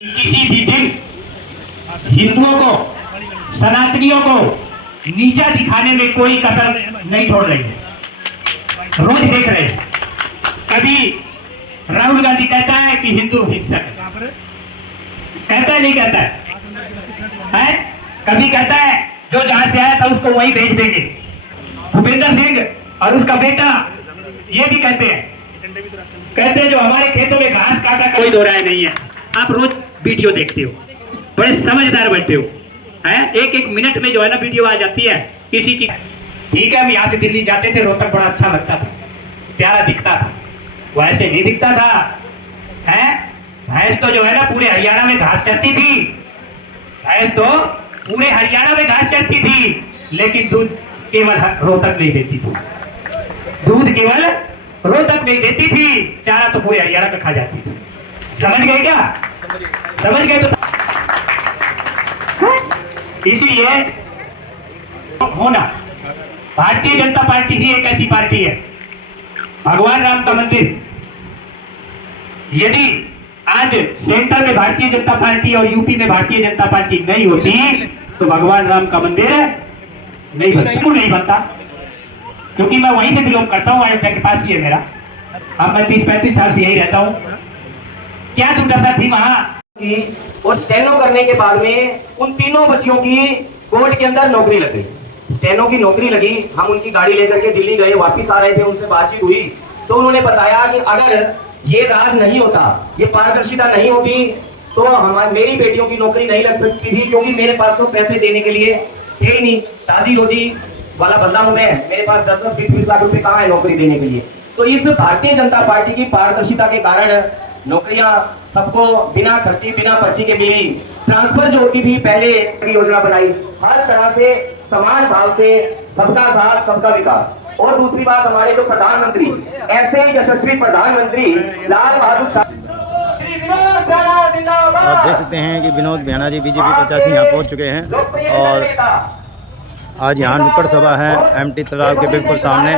किसी भी दिन हिंदुओं को, सनातनियों को नीचा दिखाने में कोई कसर नहीं छोड़ रही है। रोज देख रहे हैं, कभी राहुल गांधी कहता है कि हिंदू हिंसक है, कहता है नहीं कहता है? कभी कहता है जो जहां से आया था उसको वही भेज देंगे। भूपेंद्र सिंह और उसका बेटा ये भी कहते हैं जो हमारे खेतों में घास काटा कोई दो राय नहीं है। आप रोज वीडियो देखते हो, बड़े समझदार बैठे हो, हैं? एक एक मिनट में जो है ना वीडियो आ जाती है किसी की। ठीक है, हम यहाँ से दिल्ली जाते थे, रोहतक बड़ा अच्छा लगता था, प्यारा दिखता था, वो ऐसे नहीं दिखता था, हैं? भैंस तो जो है ना पूरे हरियाणा में घास चरती थी, भैंस तो पूरे हरियाणा में घास चरती थी, लेकिन दूध केवल रोहतक नहीं देती थी, दूध केवल रोहतक नहीं देती थी, चारा तो पूरे हरियाणा का खा जाती थी। समझ गए क्या? समझ गए? तो इसलिए होना, भारतीय जनता पार्टी ही एक ऐसी पार्टी है, भगवान राम का मंदिर। यदि आज सेंटर में भारतीय जनता पार्टी और यूपी में भारतीय जनता पार्टी नहीं होती तो भगवान राम का मंदिर नहीं बनता। क्यों नहीं बनता? क्योंकि मैं वहीं से बिलोंग करता हूँ, अयोध्या के पास ही है मेरा। अब मैं 30-35 साल से यही रहता हूँ। क्या दुर्दशा थी वहां की, और स्टेनो करने के बाद में उन तीनों बच्चियों की कोर्ट के अंदर नौकरी लग गई, स्टेनो की नौकरी लगी। हम उनकी गाड़ी लेकर के दिल्ली गए, वापस आ रहे थे, उनसे बातचीत हुई तो उन्होंने बताया कि अगर ये राज नहीं होता, ये पारदर्शिता नहीं होती तो मेरी बेटियों की नौकरी नहीं लग सकती थी, क्योंकि मेरे पास तो पैसे देने के लिए थे ही नहीं, ताजी रोजी वाला बंदा हूं मैं, मेरे पास 10-10, 20-20 लाख रुपए कहाँ है नौकरी देने के लिए। तो इस भारतीय जनता पार्टी की पारदर्शिता के कारण नौकरियां सबको बिना खर्ची बिना पर्ची के मिली। ट्रांसफर जो होती थी पहले योजना बनाई, हर तरह से समान भाव से सबका साथ सबका विकास। और दूसरी बात, हमारे जो प्रधानमंत्री, ऐसे ही यशस्वी प्रधानमंत्री लाल बहादुर शास्त्री। आप देख सकते हैं कि विनोद भैया जी बीजेपी प्रत्याशी यहाँ पहुँच चुके हैं और आज यहाँ नुक्कड़ सभा है एमटी तालाब के बिल्कुल सामने।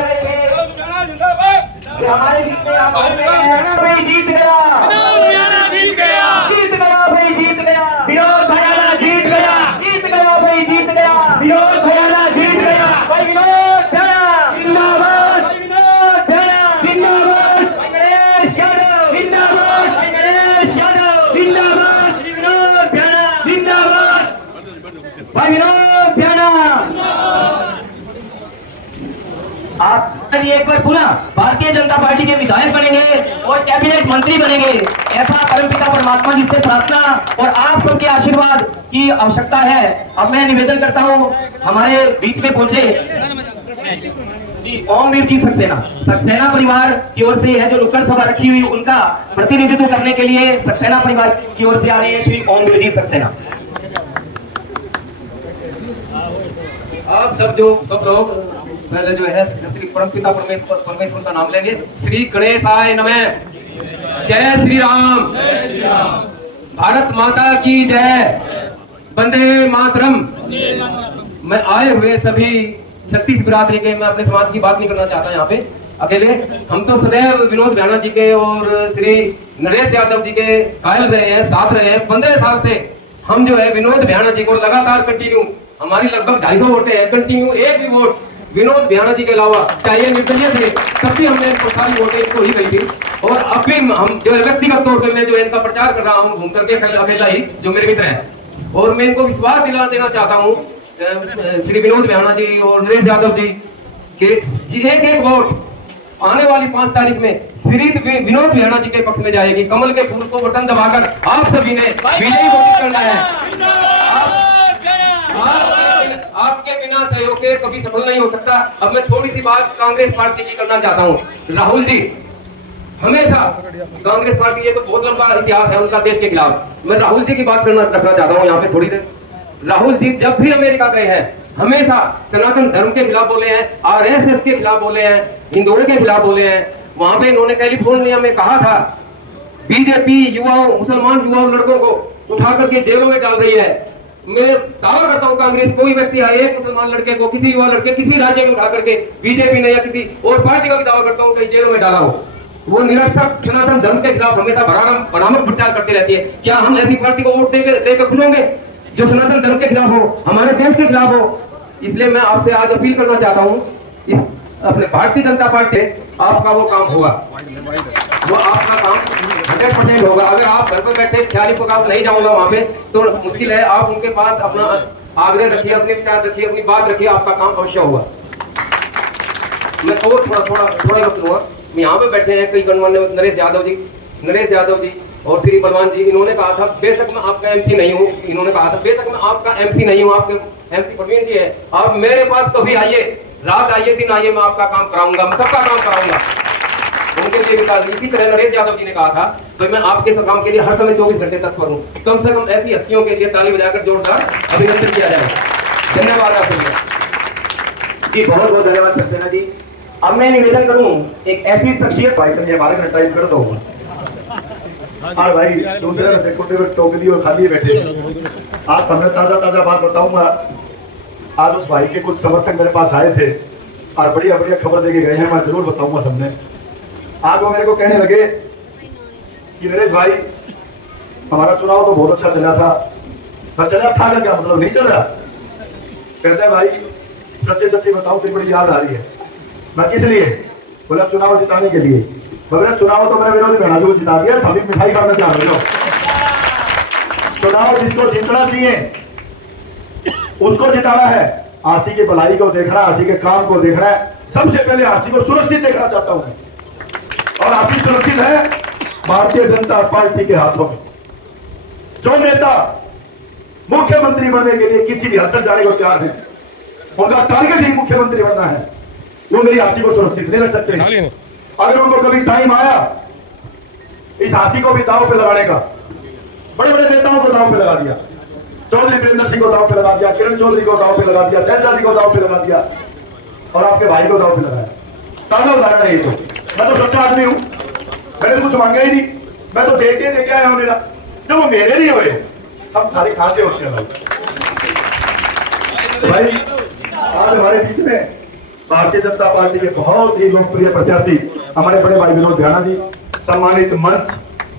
जीत गया भाई, जीत गया भाई, जीत गया विनोद भैया, जीत गया, जीत गया भाई, जीत गया विनोद भैया, जीत गया भाई, विनोद भैया जिंदाबाद, भाई विनोद भैया जिंदाबाद, भाई गणेश यादव जिंदाबाद, भाई गणेश यादव जिंदाबाद, श्री विनोद भैया जिंदाबाद, भाई विनोद भैया। आप एक बार पुनः भारतीय जनता पार्टी के विधायक बनेंगे और कैबिनेट मंत्री बनेंगे, ऐसा परमपिता परमात्मा जी से प्रार्थना और आप सबके आशीर्वाद की आवश्यकता है। अब मैं निवेदन करता हूं, हमारे बीच में पहुंचे जी ओमवीर जी सक्सेना परिवार की ओर से है जो नुक्कड़ सभा रखी हुई, उनका प्रतिनिधित्व करने के लिए सक्सेना परिवार की ओर से आ रहे हैं श्री ओमवीर जी सक्सेना। आप सब लोग पहले जो है श्री परमपिता परमेश्वर का नाम लेंगे। श्री गणेशाय नमः। जय श्री राम, भारत माता की जय, वंदे मातरम। मैं आए हुए सभी 36 बिरादरी के, मैं अपने समाज की बात नहीं करना चाहता यहाँ पे अकेले। हम तो सदैव विनोद भैया जी के और श्री नरेश यादव जी के कायल रहे हैं, साथ रहे हैं। 15 साल से हम जो है विनोद भैया जी को लगातार कंटिन्यू, हमारी लगभग 250 वोटें हैं कंटिन्यू, एक भी वोट विनोद भैया जी के अलावा चाहिए निर्दलीय थे, तब भी हमने सारी वोटें इनको ही गई थी। और अब भी हम जो है व्यक्तिगत तौर पे मैं जो इनका प्रचार कर रहा हूँ घूम करके अकेला ही, जो मेरे मित्र हैं। और मैं इनको विश्वास दिला देना चाहता हूँ श्री विनोद भैया जी और नरेश यादव जी के एक एक वोट आने वाली 5 तारीख में श्री विनोद भैया जी के पक्ष में जाएगी। कमल के फूल को बटन दबाकर आप सभी ने विजयी घोषित करना है। आपके बिना सहयोग के कभी सफल नहीं हो सकता। अब मैं थोड़ी सी बात कांग्रेस पार्टी की करना चाहता हूँ। राहुल जी हमेशा कांग्रेस पार्टी, ये तो बहुत लंबा इतिहास है उनका देश के खिलाफ। मैं राहुल जी की बात रखना चाहता हूँ यहाँ पे थोड़ी देर। राहुल जी जब भी अमेरिका गए हैं हमेशा सनातन धर्म के खिलाफ बोले हैं, आरएसएस के खिलाफ बोले हैं, हिंदुओं के खिलाफ बोले हैं। वहां पे इन्होंने कैलिफोर्निया में कहा था बीजेपी युवाओं, मुसलमान युवाओं, लड़कों को उठा करके जेलों में डाल रही है। मैं दावा करता हूँ कांग्रेस कोई व्यक्ति है, एक मुसलमान लड़के को, किसी युवा लड़के किसी राज्य में उठा करके बीजेपी ने या किसी और पार्टी का भी दावा करता हूँ कहीं जेलों में डाला हो। वो निरर्थक सनातन धर्म के खिलाफ हमेशा भ्रामक प्रचार करती रहती है। क्या हम ऐसी पार्टी को वोट देकर खुश होंगे जो सनातन धर्म के खिलाफ हो, हमारे देश के खिलाफ हो? इसलिए मैं आपसे आज अपील करना चाहता हूँ, इस अपने भारतीय जनता पार्टी आपका वो काम होगा, वो आपका काम 100% होगा। अगर आप घर पर बैठे ख्याली को आप नहीं जाऊंगा वहां पे तो मुश्किल है। आप उनके पास अपना आग्रह रखिए, अपने विचार रखिए, अपनी बात रखिए, आपका काम अवश्य होगा। मैं और थोड़ा वक्त लूंगा। यहाँ पे बैठे हैं कई गणमान्य नरेश यादव जी और श्री बलवान जी। इन्होंने कहा था बेशक मैं आपका एमसी नहीं हूँ, इन्होंने कहा था बेशक मैं आपका एमसी नहीं हूँ, आपके एमसी प्रवीण जी है। आप मेरे पास कभी आइए, रात आइए, दिन आइए, मैं आपका काम कराऊंगा, मैं सबका काम कराऊंगा। उनके लिए भी कहा। इसी तरह नरेश यादव जी ने कहा था तो मैं आपके काम के लिए हर समय 24 घंटे तक करूँ। कम से कम ऐसी हस्तियों के लिए ताली बजाकर जोरदार अभिनंदन किया जाए। धन्यवाद आपको जी, बहुत बहुत धन्यवाद सक्सेना जी। अब मैं निवेदन करूं एक ऐसी शख्सियत हमारे घर टाइप कर दो। और भाई दूसरे कुत्ते में टोकरी और खाली बैठे। आज हमें ताजा बात बताऊंगा। आज उस भाई के कुछ समर्थक मेरे पास आए थे और बढ़िया खबर देके गए हैं, मैं जरूर बताऊंगा तुमने। आज वो मेरे को कहने लगे कि नरेश भाई हमारा चुनाव तो बहुत अच्छा चला था। पर चला था का क्या मतलब, नहीं चल रहा? कहते हैं भाई सच्ची बताऊं तेरी बड़ी याद आ रही है। मैं किस लिए? बोला चुनाव जिताने के लिए। बोला चुनाव तो मेरे विरोधी भैया को जिता दिया, थमी मिठाई खाना क्या हो। चुनाव जिसको जीतना चाहिए उसको जिताना है। आरसी की भलाई को देखना, आरसी के काम को देखना है। सबसे पहले आरसी को सुरक्षित देखना चाहता हूं, और आरसी सुरक्षित है भारतीय जनता पार्टी के हाथों में। जो नेता मुख्यमंत्री बनने के लिए किसी भी हद तक जाने को तैयार है, उनका टारगेट ही मुख्यमंत्री बनना है, वो मेरी आरसी को सुरक्षित नहीं रख सकते। अगर उनको कभी टाइम आया इस आरसी को भी दांव पे लगाने का, बड़े नेताओं को दांव पे लगा दिया। चौधरी वीरेंद्र सिंह को दांव पे लगा दिया, किरण चौधरी को दांव पे लगा दिया, शैलजा जी को दांव पे लगा दिया, और आपके भाई को दांव पे लगाया। ताजा उदाहरण है ये। तो मैं तो सच्चा आदमी हूं, मैंने कुछ मांगा ही नहीं, मैं तो देके आया हूं। मेरा जब वो मेरे नहीं हुए हम तारीख कहां से उसके अलावा। भाई आज हमारे बीच में भारतीय जनता पार्टी के बहुत ही लोकप्रिय प्रत्याशी हमारे बड़े भाई विनोद भ्याणा जी, सम्मानित मंच।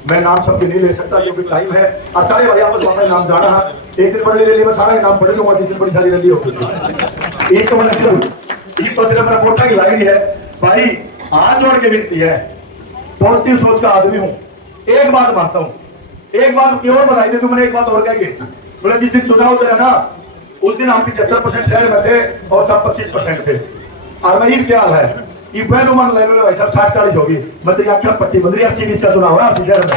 मैं नाम सबके नहीं ले सकता क्योंकि टाइम है, और सारे भाई आपस में नाम जाना है। एक दिन बड़ी रैली में सारा नाम पढ़ लूंगा, जिस दिन बड़ी सारी रैली होगी। एक तो मैंने सिर्फ मेरा वोटा की लाइन है। भाई हाथ जोड़ के विनती है, पॉजिटिव सोच का आदमी हूँ। एक बात मानता हूँ, एक बात की और बताई दे तू। मैंने एक बात और कह के बोले, जिस दिन चुनाव चला ना उस दिन हम 75% शहर में थे और तब 25% थे। और मैं क्या हाल है ये अनुमान ले लो भाई साहब, 60-40 होगी। मंत्री आख्या पट्टी बंदरी 80-20 का चुनाव है 80 शहर में।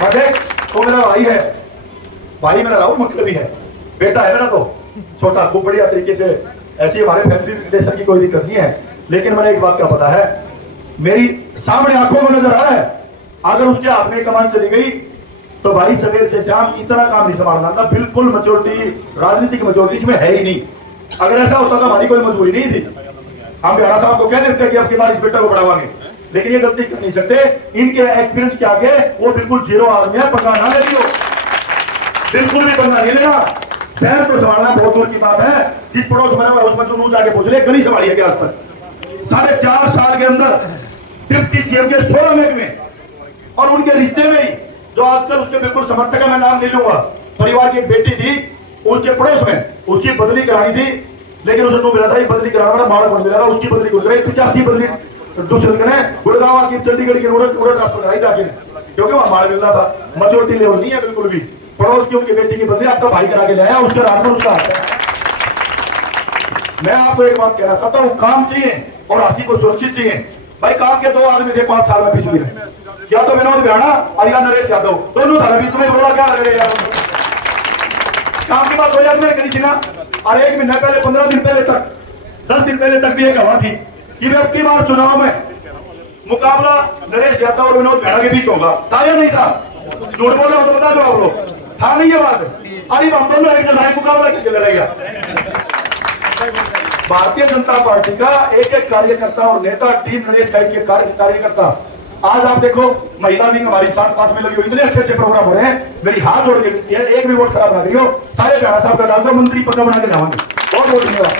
और देख तो मेरा भाई है, भाई मेरा राहुल मतलब ही है, बेटा है मेरा तो छोटा, खूब बढ़िया तरीके से। ऐसी हमारे फैमिली रिलेशन की कोई दिक्कत नहीं है। लेकिन मैंने एक बात का पता है, मेरी सामने आंखों में नजर आ रहा है, अगर उसके हाथ में कमान चली गई तो भाई सवेर से शाम इतना काम नहीं संभालना था। बिल्कुल मेजोरिटी, राजनीतिक मेजोरिटी इसमें है ही नहीं। अगर ऐसा होता तो हमारी कोई मजबूरी नहीं थी। हम भ्याणा साहब को कह देते कि अब की बार इस बेटा को बढ़ावांगे, लेकिन ये गलती कर नहीं सकते। इनके एक्सपीरियंस के आगे वो बिल्कुल जीरो आदमी है। पंगा ना ले लियो, बिल्कुल भी पंगा नहीं लेना। शहर को संभालना बहुत दूर की बात है। जिस पड़ोस में उसमें जो जाके पूछ ले, गली संभाली है क्या आज तक? 4.5 साल के अंदर डिप्टी सीएम के 16 महकमे और उनके रिश्ते में ही जो आजकल उसके बिल्कुल समर्थक है, मैं नाम नहीं लूंगा, परिवार की एक बेटी थी उसके पड़ोस में, उसकी बदली करानी थी, लेकिन उसने मिला था बदली कराना वाला माड़ा कोड मिला था, उसकी बदली को 85 बदली दूसरे ने गुड़गांव की चंडीगढ़ की रोड ट्रांसफर कराई जाके, क्योंकि वहां माड़ मिलना था। मेजोरिटी लेवल नहीं है बिल्कुल भी। पड़ोस की उनकी बेटी की बदली आपका भाई करा के लाया, उसके रात में उसका हाथ है। मैं आपको एक बात कहना चाहता हूँ, काम चाहिए और आरसी को सुरक्षित चाहिए। भाई काम के 2 आदमी थे 5 साल में पिछली में, या तो विनोद भ्याणा और या नरेश यादव, दोनों था। बीच में बोला क्या लगे यार, काम की बात हो जाती है करी थी ना। और 1 महीना पहले, 15 दिन पहले तक, 10 दिन पहले तक भी एक हवा थी कि अब की बार चुनाव में मुकाबला नरेश यादव और विनोद भ्याणा के बीच होगा। था या नहीं था? झूठ बोले हो तो बता दो आप लोग, था नहीं ये बात? अरे हम दोनों एक जगह मुकाबला किसके लड़ेगा? भारतीय जनता पार्टी का एक कार्यकर्ता और नेता, टीम नरेश का एक कार्यकर्ता। आज आप देखो महिला विंग हमारी साथ पास में लगी हुई, इतने अच्छे प्रोग्राम हो रहे हैं। मेरी हाथ जोड़ के एक भी वोट खराब ना करियो, सारे भ्याणा साहब का डाल दो, मंत्री पता बना के लाएंगे। बहुत बहुत धन्यवाद।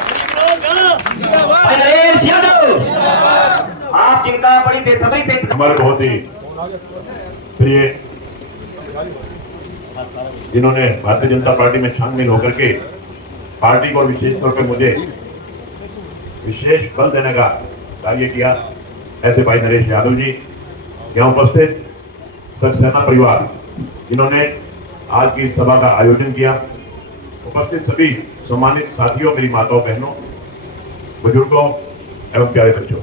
आप जिनका बड़ी बेसब्री से हमारे बहुत ही प्रिय जिन्होंने भारतीय जनता पार्टी में शामिल होकर के पार्टी को विशेष तौर पर मुझे विशेष बल देने का कार्य किया, ऐसे भाई नरेश यादव जी, यहाँ उपस्थित सरसेना परिवार जिन्होंने आज की सभा का आयोजन किया, उपस्थित सभी सम्मानित साथियों, मेरी माताओं बहनों, बुजुर्गों एवं प्यारे बच्चों,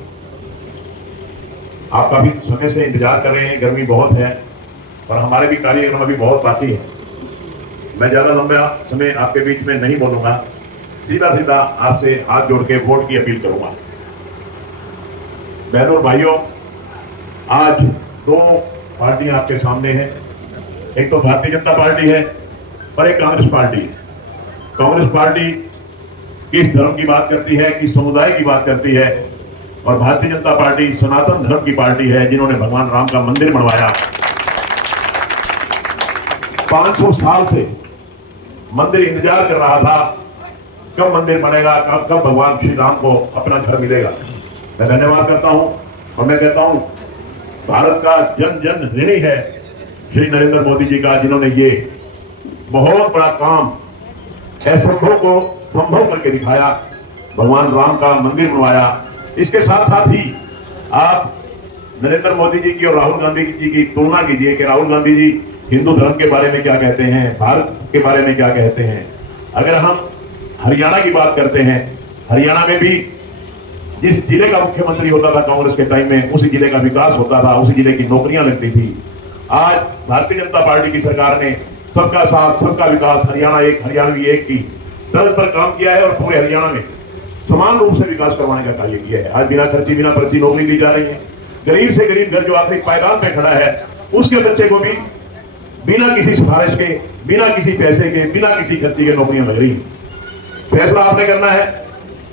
आप काफी समय से इंतजार कर रहे हैं। गर्मी बहुत है और हमारे भी कार्यक्रम अभी बहुत बाकी है। मैं ज्यादा लंबा समय आपके बीच में नहीं बोलूंगा, सीधा सीधा आपसे हाथ जोड़ के वोट की अपील करूंगा। बहनों और भाइयों, आज दो पार्टियां आपके सामने हैं, एक तो भारतीय जनता पार्टी है और एक कांग्रेस पार्टी है। कांग्रेस पार्टी किस धर्म की बात करती है, किस समुदाय की बात करती है, और भारतीय जनता पार्टी सनातन धर्म की पार्टी है जिन्होंने भगवान राम का मंदिर बनवाया। 500 साल से मंदिर इंतजार कर रहा था कब मंदिर बनेगा, कब भगवान श्री राम को अपना घर मिलेगा। मैं धन्यवाद करता हूं और मैं कहता हूं भारत का जन जन ऋणी है श्री नरेंद्र मोदी जी का, जिन्होंने ये बहुत बड़ा काम असंभव को संभव करके दिखाया, भगवान राम का मंदिर बनवाया। इसके साथ साथ ही आप नरेंद्र मोदी जी की और राहुल गांधी जी की तुलना कीजिए कि राहुल गांधी जी हिंदू धर्म के बारे में क्या कहते हैं, भारत के बारे में क्या कहते हैं। अगर हम हरियाणा की बात करते हैं, हरियाणा में भी जिस जिले का मुख्यमंत्री होता था कांग्रेस के टाइम में, उसी जिले का विकास होता था, उसी जिले की नौकरियां लगती थी। आज भारतीय जनता पार्टी की सरकार ने सबका साथ सबका विकास, हरियाणा एक हरियाणवी एक की तर्ज पर काम किया है और पूरे हरियाणा में समान रूप से विकास करवाने का कार्य किया है। आज बिना खर्ची बिना पर्ची नौकरी दी जा रही है। गरीब से गरीब घर जो आखिरी पायदान पे खड़ा है, उसके बच्चे को भी बिना किसी सिफारिश के, बिना किसी पैसे के, बिना किसी खर्ची के नौकरियां लग रही है। फैसला आपने करना है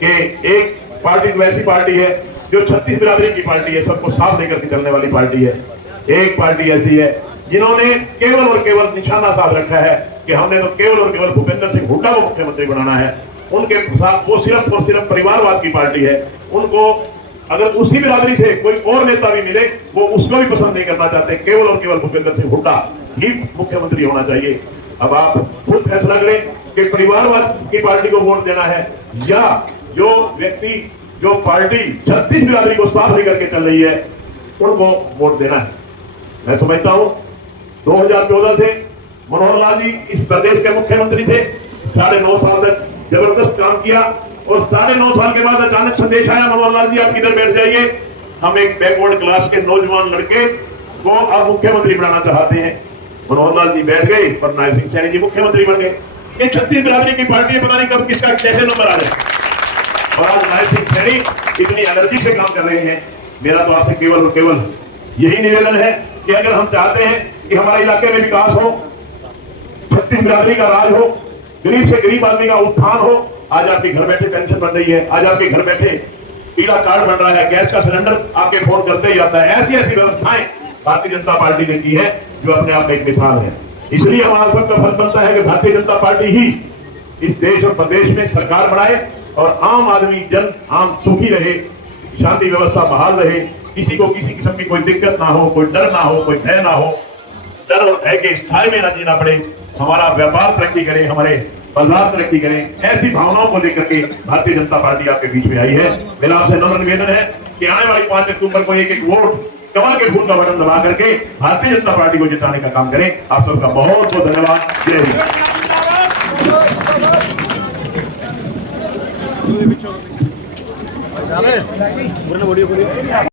कि एक पार्टी तो ऐसी पार्टी है जो 36 बिरादरी की पार्टी है, सबको साथ लेकर के चलने वाली पार्टी है। एक पार्टी ऐसी है जिन्होंने केवल और केवल निशाना साध रखा है कि हमने तो केवल और केवल भूपेंद्र सिंह हुड्डा को मुख्यमंत्री बनाना है। उनके साथ वो सिर्फ और सिर्फ परिवारवाद की पार्टी है। उनको अगर उसी बिरादरी से कोई और नेता भी मिले, वो उसको भी पसंद नहीं करना चाहते। केवल और केवल भूपेंद्र सिंह हुड्डा ही मुख्यमंत्री होना चाहिए। अब आप खुद फैसला करें कि परिवारवाद की पार्टी को वोट देना है या जो व्यक्ति जो पार्टी 36 बिरादरी को साथ लेकर के चल रही है उनको वोट देना है। मैं समझता हूं 2014 से मनोहर लाल जी इस प्रदेश के मुख्यमंत्री थे, 9.5 साल तक जबरदस्त काम किया और 9.5 साल के बाद अचानक संदेश आया, मनोहर लाल जी आप किधर बैठ जाइए, हम एक बैकवर्ड क्लास के नौजवान लड़के को अब मुख्यमंत्री बनाना चाहते हैं। मनोहर लाल जी बैठ गए और नायब सिंह सैनी जी मुख्यमंत्री बन गए। ये 36 बिरादरी की पार्टी है, पता नहीं कब किसका कैसे नंबर आ जाए। और आज नायब सिंह सैनी इतनी एनर्जी से काम कर रहे हैं। मेरा तो आपसे केवल और केवल यही निवेदन है कि अगर हम चाहते हैं कि हमारे इलाके में विकास हो, 36 बिरादरी का राज हो, गरीब से गरीब आदमी का उत्थान हो, आज आपके घर बैठे पेंशन बन रही है, आज आपके घर बैठे पीला कार्ड बन रहा है, गैस का सिलेंडर आपके फोन करते ही आता है। ऐसी ऐसी व्यवस्थाएं भारतीय जनता पार्टी ने की है जो अपने आप में एक मिसाल है। इसलिए हमारा सबका फर्ज बनता है कि भारतीय जनता पार्टी ही इस देश और प्रदेश में सरकार बनाए और आम आदमी जन आम सुखी रहे, शांति व्यवस्था बहाल रहे, किसी को किसी किस्म की कोई दिक्कत ना हो, कोई डर ना हो, कोई भय ना हो। डर और भय के साए में ना जीना पड़े, हमारा व्यापार तरक्की करे, हमारे बाजार तरक्की करें। ऐसी भावनाओं को लेकर के भारतीय जनता पार्टी आपके बीच में आई है। मेरा आपसे नम्र निवेदन है कि आने वाली 5 अक्टूबर को एक वोट कमल के फूल का बटन दबा करके भारतीय जनता पार्टी को जिताने का काम करें। आप सबका बहुत बहुत धन्यवाद। जय हिंद।